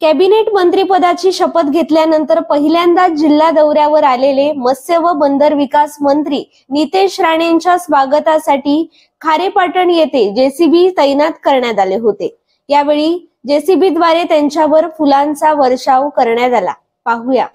Cabinet मंत्रिपदाची शपथ घेतल्यानंतर पहिल्यांदाच जिल्हा दौऱ्यावर आलेले मत्स्य व बंदर विकास मंत्री नितेश राणेंच्या स्वागतासाठी खारेपाटण येथे जेसीबी तैनात करण्यात आले होते। यावेळी जेसीबीद्वारे त्यांच्यावर फुलांचा वर्षाव करण्यात आला। पाहूया।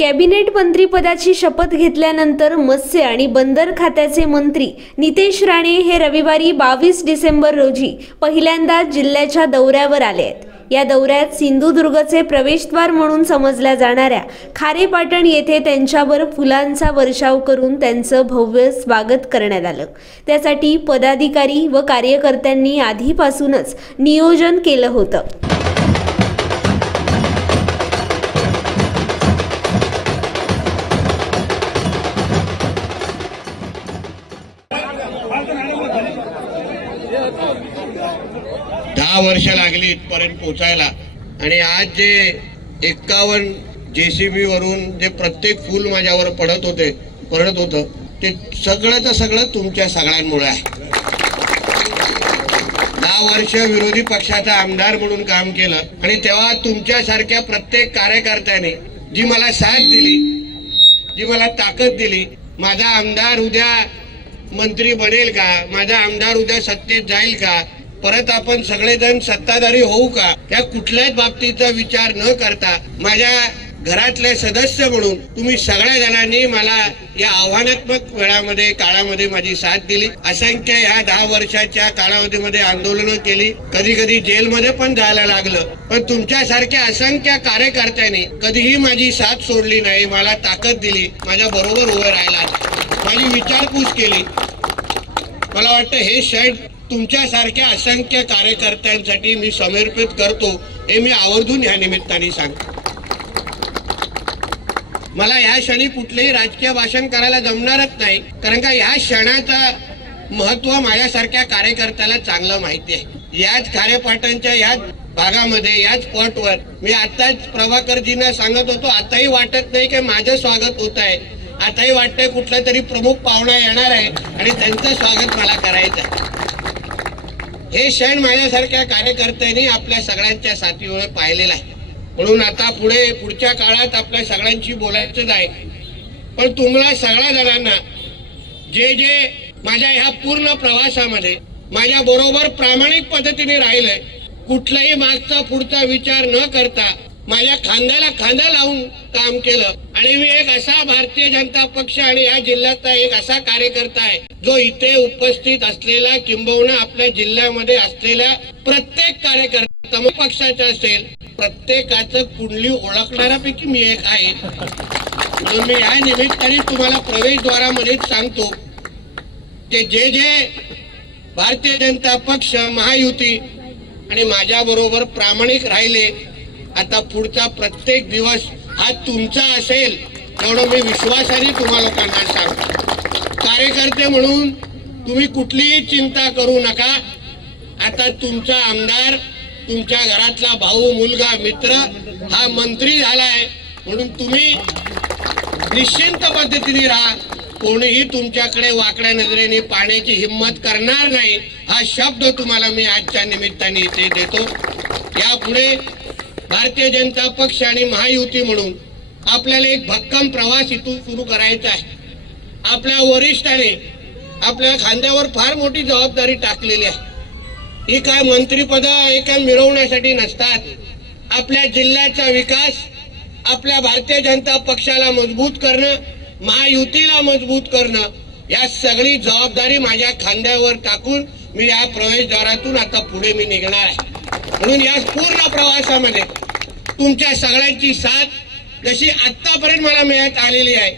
कॅबिनेट मंत्रिपदाची शपथ घेतल्यानंतर मत्स्य आणि बंदर खात्याचे मंत्री नितेश राणे हे रविवारी 22 डिसेंबर रोजी पहिल्यांदाच जिल्ह्याच्या दौऱ्यावर आले आहेत। या दौऱ्यात सिंधुदुर्गचे प्रवेशद्वार म्हणून समजल्या जाणाऱ्या खारेपाटण येथे त्यांच्यावर फुलांचा वर्षाव करून त्यांचं भव्य स्वागत करण्यात आलं। त्यासाठी पदाधिकारी व कार्यकर्त्यांनी आधीपासूनच नियोजन केलं होतं। दहा वर्ष लागली इथपर्यंत पोहोचायला आणि आज जे 51 जेसीबी वरून जे प्रत्येक फूल माझ्यावर पडत होतं ते सगळं तुमच्या सगळ्यांमुळे आहे। 10 वर्ष विरोधी पक्षाचा आमदार म्हणून काम केलं आणि तेव्हा तुमच्यासारख्या प्रत्येक कार्यकर्त्याने जी मला साथ दिली, जी मला ताकद दिली, माझा आमदार उद्या मंत्री बनेल का, माझा आमदार उद्या सत्तेत जाईल का, परत आपण सगळेजण सत्ताधारी होऊ का, या कुठल्याच बाबतीचा विचार न करता माझ्या घरातले सदस्य म्हणून तुम्ही सगळ्या जणांनी मला या आव्हानात्मक काळामध्ये माझी साथ दिली। असंख्य ह्या 10 वर्षाच्या कालावधीमध्ये आंदोलनं केली, कधी जेलमध्ये पण जायला लागलं, पण तुमच्यासारख्या असंख्य कार्यकर्त्यांनी कधीही माझी साथ सोडली नाही, मला ताकद दिली, माझ्या बरोबर उभे राहिला, माझी विचारपूस केली। मला वाटतं हे क्षण तुमच्यासारख्या असंख्य कार्यकर्त्यांसाठी मी समर्पित करतो, हे मी आवर्जून या निमित्ताने सांगतो। मला या क्षणी कुठलेही राजकीय भाषण करायला जमणारच नाही, कारण का या क्षणाचं महत्व माझ्यासारख्या कार्यकर्त्याला चांगलं माहिती आहे। याच खारेपाटणच्या याच भागामध्ये याच स्पॉटवर मी आताच प्रभाकरजींना सांगत होतो, आताही वाटत नाही की माझं स्वागत होत आहे, आताही वाटतंय कुठला तरी प्रमुख पाहुणा येणार आहे आणि त्यांचं स्वागत मला करायचं आहे। हे क्षण माझ्यासारख्या कार्यकर्त्यांनी आपल्या सगळ्यांच्या साथीमुळे पाहिलेला आहे, म्हणून आता पुढच्या काळात आपल्या सगळ्यांशी बोलायचंच आहे। पण तुम्हाला सगळ्या जणांना जे माझ्या ह्या पूर्ण प्रवासामध्ये माझ्या बरोबर प्रामाणिक पद्धतीने राहिलंय, कुठलाही मागचा पुढचा विचार न करता माझ्या खांद्याला खांदा लावून काम केलं, आणि मी एक असा भारतीय जनता पक्ष आणि या जिल्ह्याचा एक असा कार्यकर्ता आहे जो इथे उपस्थित असलेला किंबहुना आपल्या जिल्ह्यामध्ये असलेल्या प्रत्येक कार्यकर्ता पक्षाचा असेल प्रत्येकाचं कुंडली ओळखणाऱ्यापैकी मी एक आहे। म्हणून मी या निमित्ताने तुम्हाला प्रवेशद्वारामध्ये सांगतो की जे भारतीय जनता पक्ष महायुती आणि माझ्या बरोबर प्रामाणिक राहिले, आता पुढचा प्रत्येक दिवस हा तुमचा असेल एवढं मी विश्वासाने तुम्हा लोकांना सांगतो। कार्यकर्ते म्हणून तुम्ही कुठलीही चिंता करू नका। आता तुमचा आमदार, तुमच्या घरातला भाऊ, मुलगा, मित्र हा मंत्री झालाय, म्हणून तुम्ही निश्चिंत पद्धतीने राहा। कोणीही तुमच्याकडे वाकड्या नजरेने पाहण्याची हिम्मत करणार नाही, हा शब्द तुम्हाला मी आजच्या निमित्ताने इथे देतो। यापुढे भारतीय जनता पक्ष आणि महायुती म्हणून आपल्याला एक भक्कम प्रवास इथून सुरू करायचा आहे। आपल्या वरिष्ठाने आपल्या खांद्यावर फार मोठी जबाबदारी टाकलेली आहे। ही काय मंत्रिपद एका मिरवण्यासाठी नसतात, आपल्या जिल्ह्याचा विकास, आपल्या भारतीय जनता पक्षाला मजबूत करणं, महायुतीला मजबूत करणं, या सगळी जबाबदारी माझ्या खांद्यावर टाकून मी या प्रवेशद्वारातून आता पुढे मी निघणार आहे। म्हणून या पूर्ण प्रवासामध्ये तुमच्या सगळ्यांची साथ जशी आतापर्यंत मला मिळत आलेली आहे,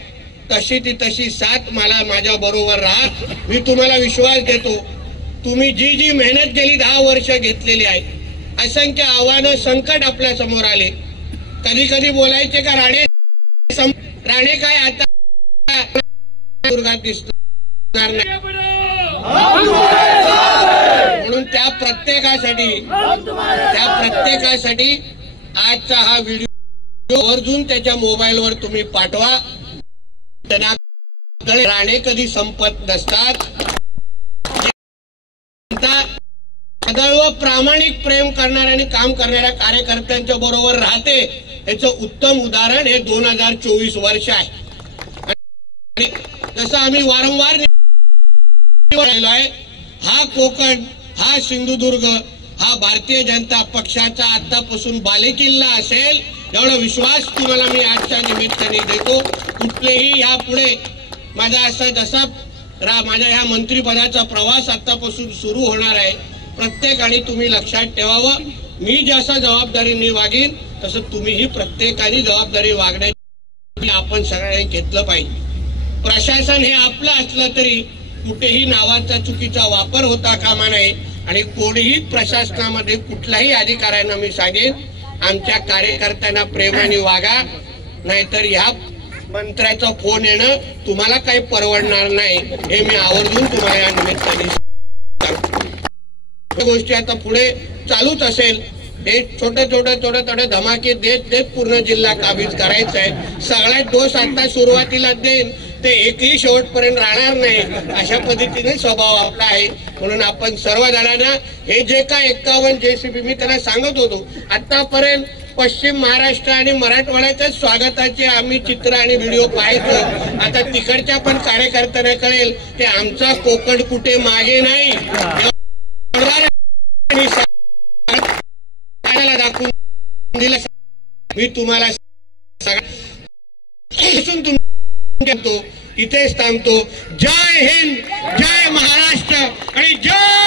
तशी साथ मला माझ्या बरोबर राहा। मी तुम्हाला विश्वास देतो, तुम्ही जी मेहनत गेली 10 वर्ष घेतलेली आहे, असंख्य आव्हानं संकट आपल्या समोर आले, कधी बोलायचे का राणे काय आता दुर्गात दिसणार नाही, म्हणून त्या प्रत्येकासाठी आजचा हा व्हिडिओ आवर्जून त्याच्या मोबाईलवर तुम्ही पाठवा. त्यांना राणे कधी संपत नसतात. सदैव प्रामाणिक प्रेम करणाऱ्या आणि काम करणाऱ्या कार्यकर्त्यांच्या बरोबर राहते. याचं उत्तम उदाहरण हे 2024 वर्ष आहे. जसं आम्ही वारंवार आहे, हा कोकण, हा सिंधुदुर्ग, हा भारतीय जनता पक्षाचा आतापासून बालेकिल्ला असेल एवढा विश्वास तुम्हाला मी आजच्या निमित्ताने देतो. कुठलेही यापुढे माझा असा जसा माझ्या ह्या मंत्रिपदाचा प्रवास आतापासून सुरू होणार आहे, प्रत्येकाने तुम्ही लक्षात ठेवावं, मी जसं जबाबदारीने वागीन तसं तुम्हीही प्रत्येकाने जबाबदारी वागण्याची आपण सगळ्यांनी घेतलं पाहिजे. प्रशासन हे आपलं असलं तरी कुठेही नावाचा चुकीचा वापर होता कामा नये. आणि कोणीही प्रशासनामध्ये कुठल्याही अधिकाऱ्यांना मी सांगेन, आमच्या कार्यकर्त्यांना प्रेमाने वागा, नाहीतर ह्या मंत्र्याचा फोन येणं तुम्हाला काही परवडणार नाही, हे मी आवर्जून तुम्हाला या निमित्ताने सांगतो. गोष्टी आता पुढे चालूच असेल. हे छोटे धमाके देत पूर्ण जिल्हा काबीज करायचा आहे. सगळ्यात डोस आता सुरुवातीला देईन ते एकही शेवटपर्यंत राहणार नाही, अशा पद्धतीने स्वभाव आपला आहे. म्हणून आपण सर्व जणांना हे जे काय 51 JCB मी त्यांना सांगत होतो, आतापर्यंत पश्चिम महाराष्ट्र आणि मराठवाड्याच्या स्वागताचे आम्ही चित्र आणि व्हिडिओ पाहायचो. आता तिकडच्या पण कार्यकर्त्यांना कळेल की आमचा कोकण कुठे मागे नाही. दाखवून दिलं. मी तुम्हाला इथेच थांबतो. जय हिंद, जय महाराष्ट्र आणि जय